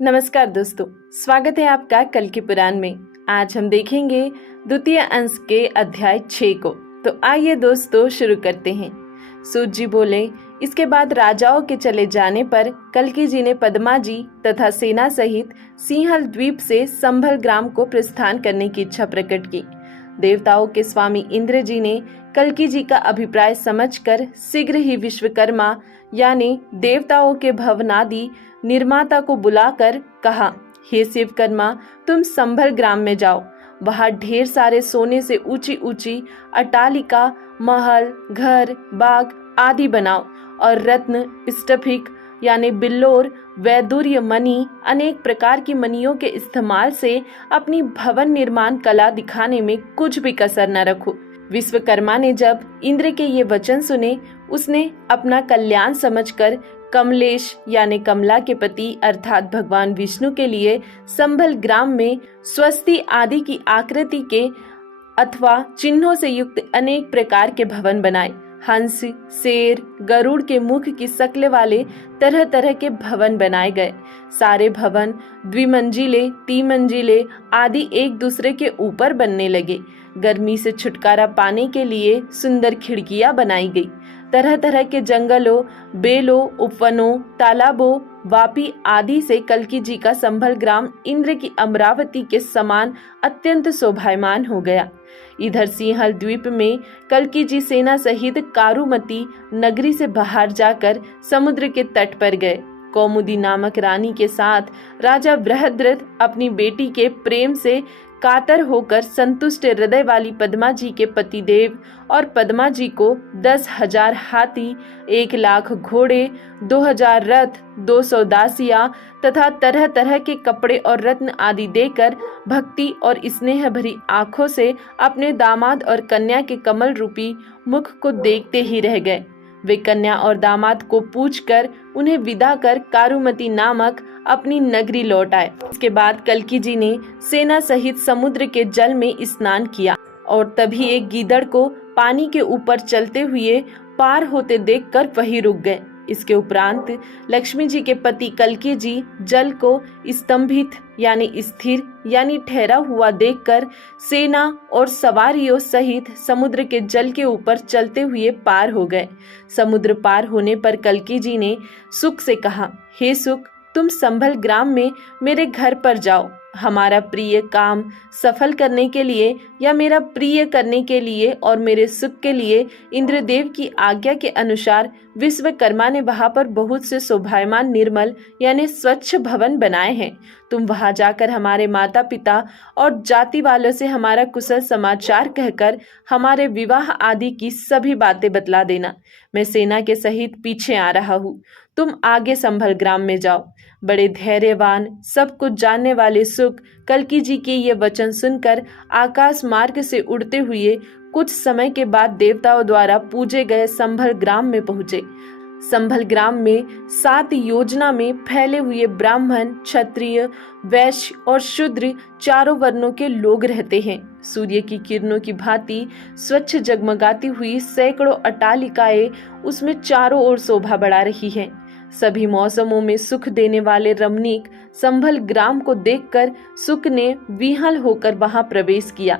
नमस्कार दोस्तों, स्वागत है आपका कल के पुराण में। आज हम देखेंगे द्वितीय अंश के अध्याय 6 को। तो आइए दोस्तों शुरू करते हैं। सूत जी बोले, इसके बाद राजाओं के चले जाने पर कल्की जी ने पद्मा जी तथा सेना सहित सिंहल द्वीप से संभल ग्राम को प्रस्थान करने की इच्छा प्रकट की। देवताओं के स्वामी इंद्र जी ने कल्की जी का अभिप्राय समझकर शीघ्र ही विश्वकर्मा यानी देवताओं के भवनादि निर्माता को बुलाकर कहा, हे शिवकर्मा, तुम संभल ग्राम में जाओ। वहां ढेर सारे सोने से ऊंची ऊंची अट्टालिका, महल, घर, बाग आदि बनाओ और रत्न, स्फटिक यानी बिल्लोर, वैदुर्य मणि, अनेक प्रकार की मणियों के इस्तेमाल से अपनी भवन निर्माण कला दिखाने में कुछ भी कसर न रखो। विश्वकर्मा ने जब इंद्र के ये वचन सुने, उसने अपना कल्याण समझकर कमलेश यानी कमला के पति अर्थात भगवान विष्णु के लिए संभल ग्राम में स्वस्ति आदि की आकृति के अथवा चिन्हों से युक्त अनेक प्रकार के भवन बनाए। हंस, शेर, गरुड़ के मुख की शक्ल वाले तरह तरह के भवन बनाए गए। सारे भवन द्विमंजिले, तिमंजिले आदि एक दूसरे के ऊपर बनने लगे। गर्मी से छुटकारा पाने के लिए सुंदर खिड़कियां बनाई गई। तरह तरह के जंगलों, बेलों, उपवनों, तालाबों, वापी आदि से कल्की जी का संभल ग्राम इंद्र की अमरावती के समान अत्यंत शोभायमान हो गया। इधर सिंहल द्वीप में कल्की जी सेना सहित कारुमती नगरी से बाहर जाकर समुद्र के तट पर गए। कौमुदी नामक रानी के साथ राजा बृहद्रथ अपनी बेटी के प्रेम से कातर होकर संतुष्ट हृदय वाली पद्मा जी के पतिदेव और पद्मा जी को 10,000 हाथी, 1,00,000 घोड़े, 2,000 रथ, 200 दासियां तथा तरह तरह के कपड़े और रत्न आदि देकर भक्ति और स्नेह भरी आंखों से अपने दामाद और कन्या के कमल रूपी मुख को देखते ही रह गए। वे कन्या और दामाद को पूछकर उन्हें विदा कर कारुमती नामक अपनी नगरी लौट आए। इसके बाद कल्की जी ने सेना सहित समुद्र के जल में स्नान किया और तभी एक गीदड़ को पानी के ऊपर चलते हुए पार होते देखकर वहीं रुक गए। इसके उपरांत लक्ष्मी जी के पति कल्की जी जल को स्तंभित यानी स्थिर यानी ठहरा हुआ देखकर सेना और सवारियों सहित समुद्र के जल के ऊपर चलते हुए पार हो गए। समुद्र पार होने पर कल्की जी ने सुक से कहा, हे सुक, तुम संभल ग्राम में मेरे घर पर जाओ। हमारा प्रिय काम सफल करने के लिए या मेरा प्रिय करने के लिए और मेरे सुख के लिए इंद्रदेव की आज्ञा के अनुसार विश्वकर्मा ने वहां पर बहुत से शोभायमान निर्मल यानी स्वच्छ भवन बनाए हैं। तुम वहां जाकर हमारे माता पिता और जाति वालों से हमारा कुशल समाचार कहकर हमारे विवाह आदि की सभी बातें बतला देना। मैं सेना के सहित पीछे आ रहा हूँ। तुम आगे संभल ग्राम में जाओ। बड़े धैर्यवान, सब कुछ जानने वाले सुक कल्की जी के ये वचन सुनकर आकाश मार्ग से उड़ते हुए कुछ समय के बाद देवताओं द्वारा पूजे गए संभल ग्राम में पहुंचे। संभल ग्राम में 7 योजना में फैले हुए ब्राह्मण, क्षत्रिय, वैश्य और शूद्र चारों वर्णों के लोग रहते हैं। सूर्य की किरणों की भांति स्वच्छ जगमगाती हुई सैकड़ों अट्टालिकाएं उसमें चारों ओर शोभा बढ़ा रही हैं। सभी मौसमों में सुख देने वाले रमणीक संभल ग्राम को देखकर सुक ने विह्वल होकर वहां प्रवेश किया।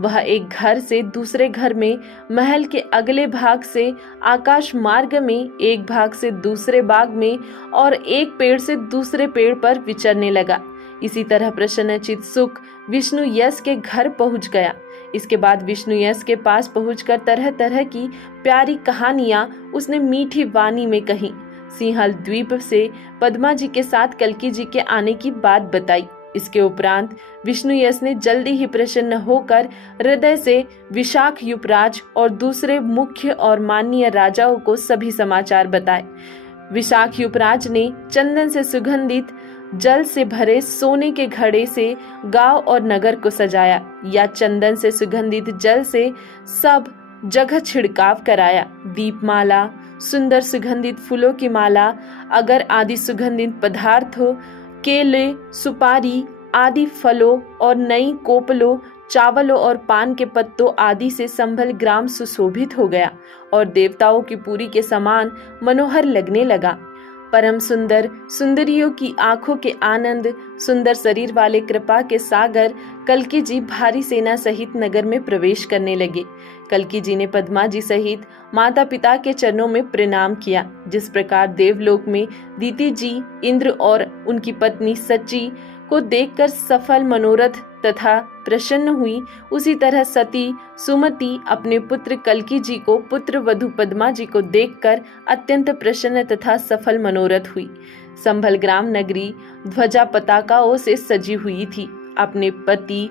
वह एक घर से दूसरे घर में, महल के अगले भाग से आकाश मार्ग में, एक भाग से दूसरे बाग में और एक पेड़ से दूसरे पेड़ पर विचरने लगा। इसी तरह प्रसन्नचित सुक विष्णु यश के घर पहुंच गया। इसके बाद विष्णु यश के पास पहुंचकर तरह तरह की प्यारी कहानियां उसने मीठी वाणी में कही। सिंहल द्वीप से पद्मा जी के साथ कल्की जी के आने की बात बताई। इसके उपरांत विष्णु यश ने जल्दी ही प्रसन्न होकर हृदय से विशाख युवराज और दूसरे मुख्य और माननीय राजाओं को सभी समाचार बताए। विशाख युवराज ने चंदन से सुगंधित जल से भरे सोने के घड़े से गांव और नगर को सजाया या चंदन से सुगंधित जल से सब जगह छिड़काव कराया। दीपमाला, सुंदर सुगंधित फूलों की माला, अगर आदि सुगंधित पदार्थों, केले, सुपारी आदि फलों और नई कोपलों, चावलों और पान के पत्तों आदि से संभल ग्राम सुशोभित हो गया और देवताओं की पुरी के समान मनोहर लगने लगा। परम सुंदर सुंदरियों की आंखों के आनंद, सुंदर शरीर वाले कृपा के सागर कल्की जी भारी सेना सहित नगर में प्रवेश करने लगे। कल्की जी ने पद्मा जी सहित माता पिता के चरणों में प्रणाम किया। जिस प्रकार देवलोक में दीति जी इंद्र और उनकी पत्नी सची को देखकर सफल मनोरथ तथा प्रसन्न हुई, उसी तरह सती सुमति अपने पुत्र कल्की जी को पुत्र वधु पद्मा जी को देखकर अत्यंत प्रसन्न तथा सफल मनोरथ हुई। संभल ग्राम नगरी ध्वजा पताकाओं से सजी हुई थी। अपने पति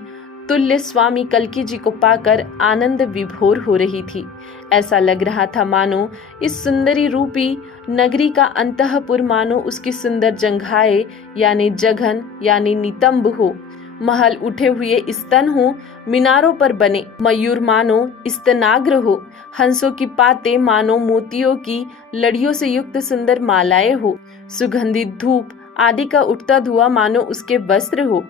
तुल्य स्वामी कल्की जी को पाकर आनंद विभोर हो रही थी। ऐसा लग रहा था मानो इस सुंदरी रूपी नगरी का अंतःपुर मानो उसकी सुंदर जंघाएं यानी जघन यानी नितंब हो, महल उठे हुए स्तन हो, मीनारों पर बने मयूर मानो स्तनाग्र हो, हंसों की पाते मानो मोतियों की लड़ियों से युक्त सुंदर मालाएं हो, सुगंधित धूप आदि का उठता धुआं मानो उसके वस्त्र हो,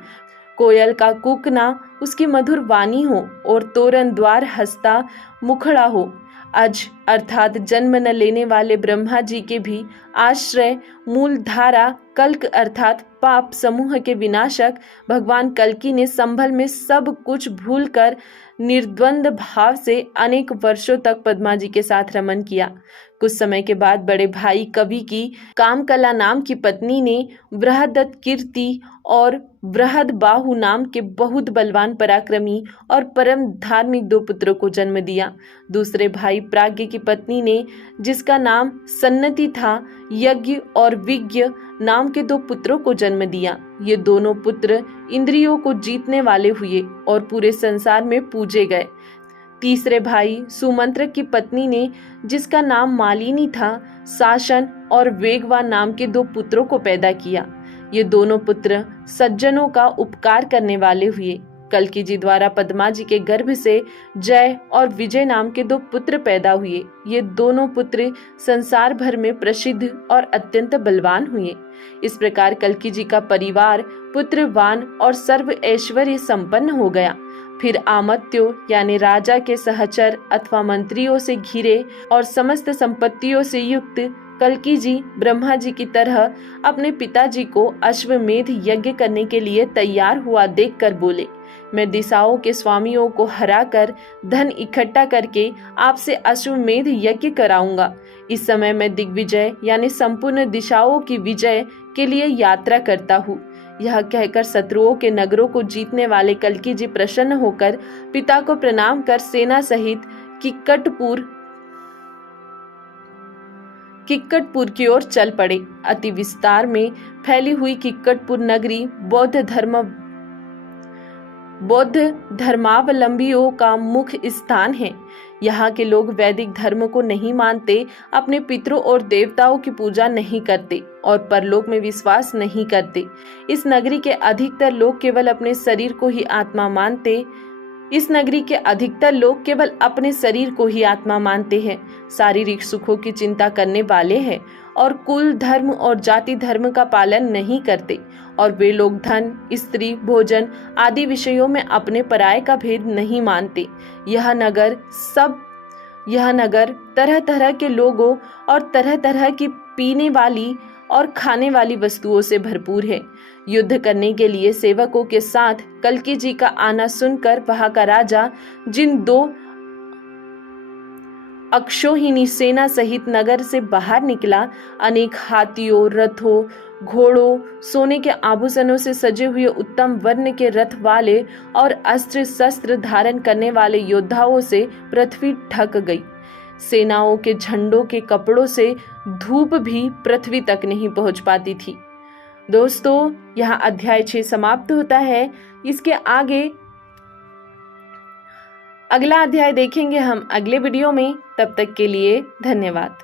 कोयल का कूकना उसकी मधुर वाणी हो और तोरण द्वार हंसता मुखड़ा हो। अज अर्थात जन्म न लेने वाले ब्रह्मा जी के भी आश्रय मूल धारा कल्क अर्थात पाप समूह के विनाशक भगवान कल्की ने संभल में सब कुछ भूलकर निर्द्वंद भाव से अनेक वर्षों तक पद्मा जी के साथ रमन किया। कुछ समय के बाद बड़े भाई कवि की कामकला नाम की पत्नी ने बृहदत्त कीर्ति और बृहद बाहु नाम के बहुत बलवान पराक्रमी और परम धार्मिक दो पुत्रों को जन्म दिया। दूसरे भाई प्राज्ञ की पत्नी ने, जिसका नाम सन्नति था, यज्ञ और विज्ञ नाम के दो पुत्रों को जन्म दिया। ये दोनों पुत्र इंद्रियों को जीतने वाले हुए और पूरे संसार में पूजे गए। तीसरे भाई सुमंत्र की पत्नी ने, जिसका नाम मालिनी था, शासन और वेगवान नाम के दो पुत्रों को पैदा किया। ये दोनों पुत्र सज्जनों का उपकार करने वाले हुए। कल्की जी द्वारा पद्मा जी के गर्भ से जय और विजय नाम के दो पुत्र पैदा हुए। ये दोनों पुत्र संसार भर में प्रसिद्ध और अत्यंत बलवान हुए। इस प्रकार कल्की जी का परिवार पुत्रवान और सर्व ऐश्वर्य संपन्न हो गया। फिर आमत्यो यानी राजा के सहचर अथवा मंत्रियों से घिरे और समस्त संपत्तियों से युक्त कल्की जी ब्रह्मा जी की तरह अपने पिताजी को अश्वमेध यज्ञ करने के लिए तैयार हुआ देखकर बोले, मैं दिशाओं के स्वामियों को हराकर धन इकट्ठा करके आपसे अश्वमेध यज्ञ कराऊंगा। इस समय मैं दिग्विजय यानी संपूर्ण दिशाओं की विजय के लिए यात्रा करता हूँ। यह कहकर शत्रुओं के नगरों को जीतने वाले कल्की जी प्रसन्न होकर पिता को प्रणाम कर सेना सहित किक्कटपुर की ओर चल पड़े। अति विस्तार में फैली हुई किक्कटपुर नगरी बौद्ध धर्मावलंबियों का मुख्य स्थान है। यहाँ के लोग वैदिक धर्म को नहीं मानते, अपने पितरों और देवताओं की पूजा नहीं करते और परलोक में विश्वास नहीं करते। इस नगरी के अधिकतर लोग केवल अपने शरीर को ही आत्मा मानते हैं। शारीरिक सुखों की चिंता करने वाले हैं और कुल धर्म और जाति धर्म का पालन नहीं करते। और वे लोग धन, स्त्री, भोजन आदि विषयों में अपने पराये का भेद नहीं मानते। यह नगर तरह तरह के लोगों और तरह तरह की पीने वाली और खाने वाली वस्तुओं से भरपूर है। युद्ध करने के लिए सेवकों के साथ कल्की जी का आना सुनकर वहां का राजा जिन दो अक्षौहिणी सेना सहित नगर से बाहर निकला, अनेक हाथियों, रथों, घोड़ों, सोने के आभूषणों से सजे हुए उत्तम वर्ण के रथ वाले और अस्त्र शस्त्र धारण करने वाले योद्धाओं से पृथ्वी ढक गई। सेनाओं के झंडों के कपड़ों से धूप भी पृथ्वी तक नहीं पहुंच पाती थी। दोस्तों, यहाँ अध्याय 6 समाप्त होता है। इसके आगे अगला अध्याय देखेंगे हम अगले वीडियो में। तब तक के लिए धन्यवाद।